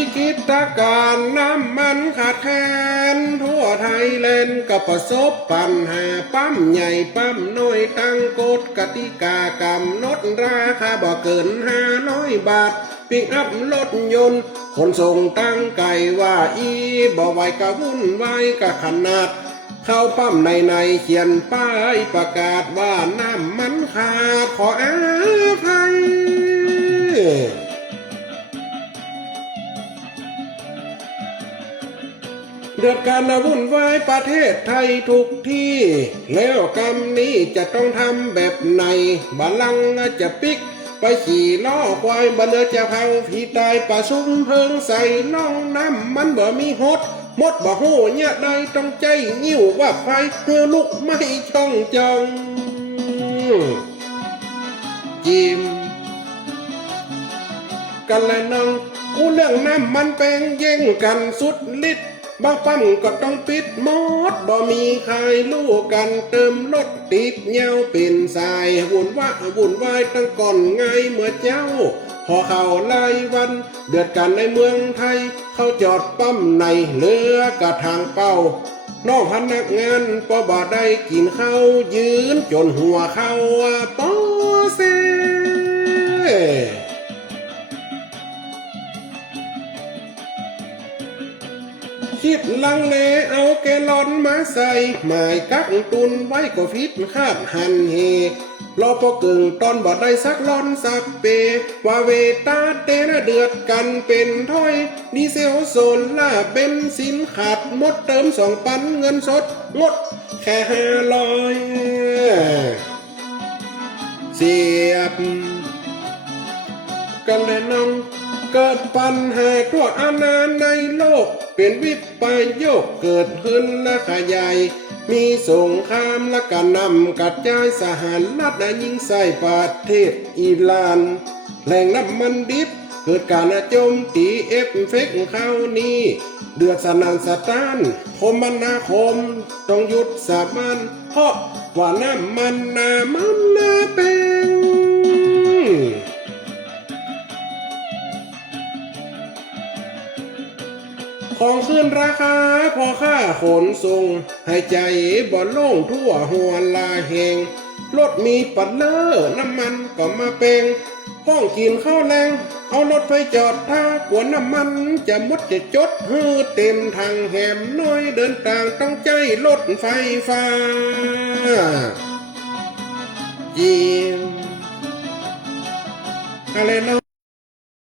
วิกฤตการณ์น้ำมันขาดแคลนทั่วไทยแลนด์ก็ประสบปัญหาปั๊มใหญ่ปั๊มน้อยตั้งกฎกติกากำหนดราคาบ่เกิน500 บาทปิกอัพรถยนต์ขนส่งตั้งไก่ว่าบ่ไหวก็วุ่นวายก็ขนาดเข้าปั๊มในเขียนป้ายประกาศว่าน้ำมันขาดขออภัยเดือดการวุ่นวายประเทศไทยทุกที่แล้วกรรมนี้จะต้องทำแบบไหนบัลลังก์จะปิกไปขี่ล้อควายบันเดือจะเผาผีตายป่าซุ้มเพิงใส่ล่องน้ำมันบ่มีฮดมดบ่หูเนี่ยใดต้องใจนิ้วว่าไฟเพื่อลุกไม่ช่องจองจิมกันและน้องกูเรื่องน้ำมันแปลงแย่งกันสุดฤทธิ์บางปั๊มก็ต้องปิดหมดบ่มีใครรู้กันเติมรถติดเงาเป็นสายวุ่นวายตั้งก่อนไงเมื่อเจ้าพอเข้าไล่วันเดือดกันในเมืองไทยเขาจอดปั๊มในเรือกระทางเป้าน้องพนักงานปบ่ได้กินข้าวยืนจนหัวเข้าปอเซคิดลังเลเอาแกลลอนมาใส่หมายกักตุนไว้ก็ฟิตคาดหันเฮรอพอกึ่งตอนบ่ได้สักลอนสักเปว่าเวตาเตนะเดือดกันเป็นถ้อยดีเซลโซนล่าเบนซินขาดหมดเติม2 ปันเงินสดงดแค่500เสียบกันและน้องเกิดปัญหาทั่วอาณาในโลกเป็นวิปโยคเกิดขึ้นและขยายมีสงครามและการนำกระจายสหรัฐยิงใส่ประเทศอิหร่านแหล่งน้ำมันดิบเกิดการโจมตีเอฟเฟกเข้านี้เดือดสนั่นสะท้านคมนาคมต้องหยุดสามัญเพราะว่าน้ำมันนาเป็นของขึ้นราคาพอค่าขนส่งให้ใจบ่โล่งทั่วหัวลาแหงรถมีปัดเลอน้ำมันก็มาเปงห้องกินข้าวแรงเอารถไปจอดท่ากวนน้ำมันจะมดจะจดฮือเต็มทางแหมน้อยเดินต่างต้องใจรถไฟฟ้าจีอะไรนะ